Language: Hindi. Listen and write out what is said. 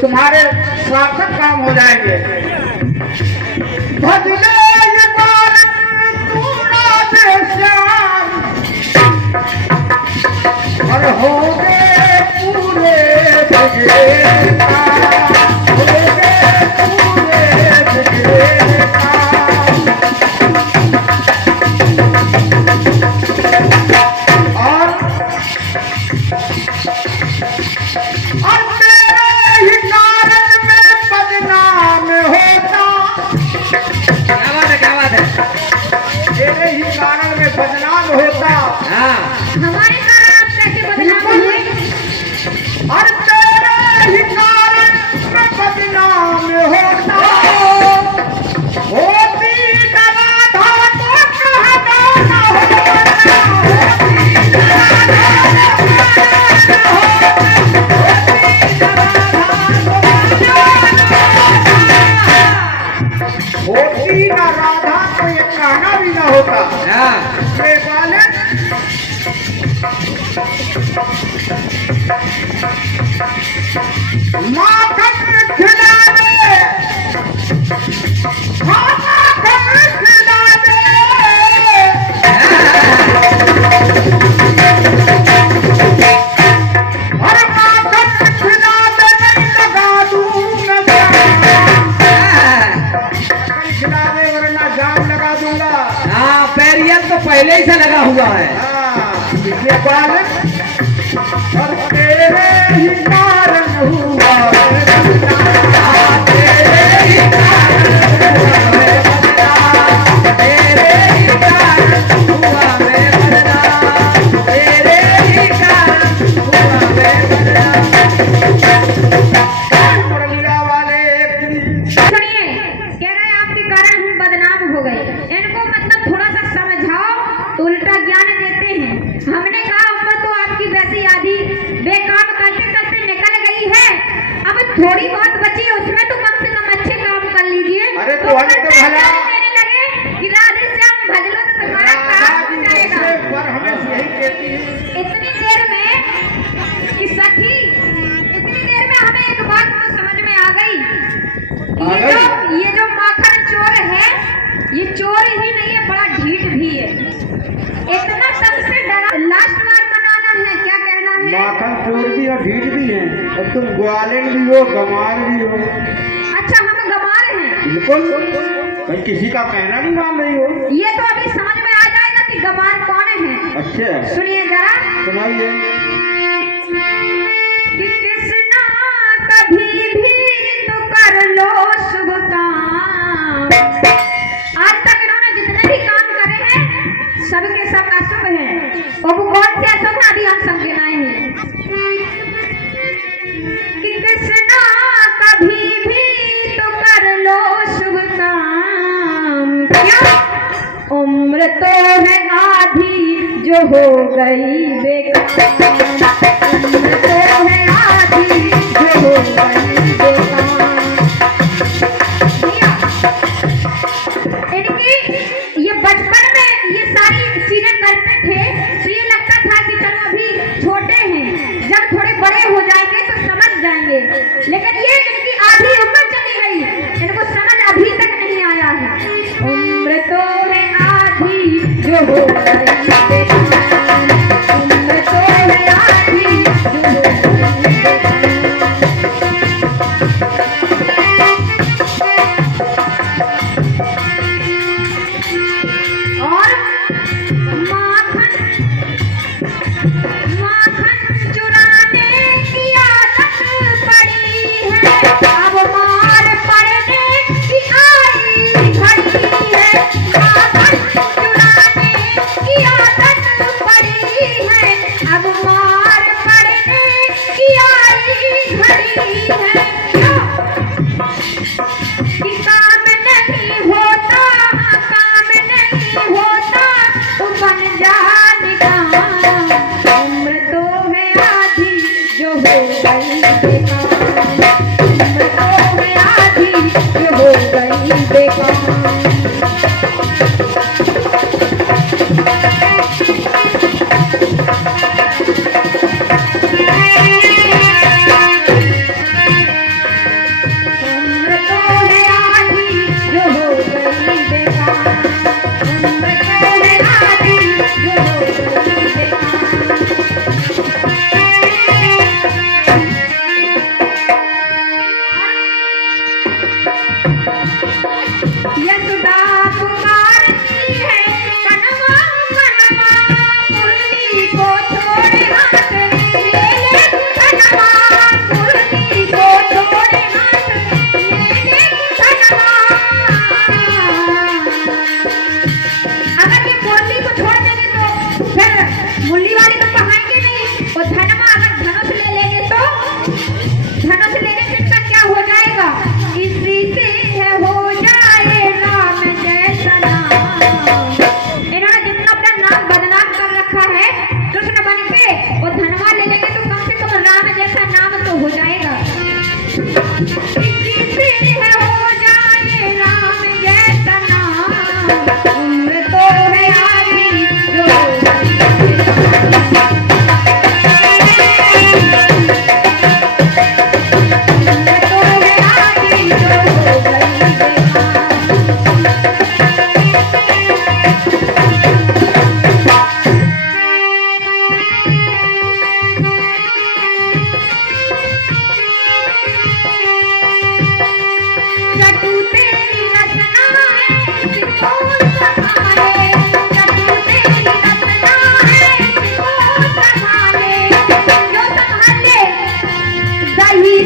तुम्हारे सार्थक काम हो जाएंगे। भजले ये बालक तू राधे श्याम और हो गए पूरे बिगड़े काम, हो गए पूरे बिगड़े काम। और तेरे ही कारण में बदनाम होता। क्या बात है, क्या बात है। तेरे ही कारण में बदनाम होता। हाँ, हमारे कारण आप कैसे बदनाम हुए? और तेरे ही कारण में बदनाम होता। होती न राधा तो कहना न होता। होती न राधा तो कहना न होता। होती न राधा तो ये कहना भी न होता। हाँ, ये बालक माखन खिला दे, माखन खिला दे। अरे माखन खिला दे, नहीं लगा दूं मैं जाम। माखन खिला दे वरना जाम लगा दूंगा। हाँ, पैरियन तो पहले ही से लगा हुआ है। ये बालक और तेरे ही कारण हुआ मैं बदनाम। तेरे ही कारण हुआ मैं बदनाम। तेरे ही कारण हुआ मैं बदनाम, तेरे ही कारण हुआ मैं बदनाम। मुरलिया वाले एक दिन सुनिए, कह रहे हैं आपके कारण हम बदनाम हो गए। इनको मतलब थोड़ा सा समझाओ तो उल्टा ज्ञान देते हैं। हमने कहा उम्र तो आपकी वैसी आधी बेकाम करते करते निकल गई है, अब थोड़ी बहुत बची है, उसमें तो कम से कम अच्छे काम कर लीजिए। अरे तो हम तो करते भला देने लगे कि राधे श्याम भज लो तो तुम्हारा काम हो जाएगा। पर हमें यही कहती है। इतनी देर में कि सखी, इतनी देर में हमें एक बात तो समझ में आ गई। ये जो माखन चोर है, ये चोर ही नहीं है, बड़ा ढीठ भी है। इतना सबसे डरा। लास्ट बार बनाना है, क्या कहना है? माखन चोर भी और ढीठ भी है और तुम ग्वालिन भी हो, गमार भी हो। अच्छा, हम गंवार हैं। बिल्कुल, भाई किसी का कहना नहीं मान रही हो। ये तो अभी समझ में आ जाएगा कि गंवार कौन है। अच्छा सुनिए जरा। सुनाइए। कि कृष्णा कभी भी तो कर लो शुभ काम। आज तक इन्होंने जितने भी काम करे हैं सबके सब अशुभ हैं। और वो कौन से अशुभ हैं अभी हम सब गिनाएंगे। कि कृष्णा कभी भी तो कर लो शुभ काम। क्या उम्र तो है आधी जो हो गई बेकार। उम्र तो है आधी जो हो गई बेकार। इनकी ये बचपन में ये सारी चीजें करते थे तो ये लगता था कि चलो अभी छोटे हैं, जब थोड़े बड़े हो जाएंगे तो समझ जाएंगे। लेकिन ये इनकी आधी उम्र चली गई, इनको समझ अभी तक नहीं आया है। उम्र तो है आधी जो हो गई बेकार। उम्र तो है आधी जो हो गई बेकार। और माखन चुराने की आदत पड़ी है, अब मार पड़ने की आई घड़ी है। माखन चुराने की आदत पड़ी है, अब मार पड़ने की आई घड़ी है। कि काम नहीं होता, काम नहीं होता तो बन जा निकाम। उम्र तो है आधी जो हो गई बेकार। उम्र तो है आधी जो हो गई बेकार। किसी है हो जाए राम जैसा नाम, उम्र तो है आधी जो उम्र तो है आधी जो हो गई बेकार। चटू तेरी रचना है इसको संभाले, चटू तेरी रचना है इसको संभाले, जो संभाले दही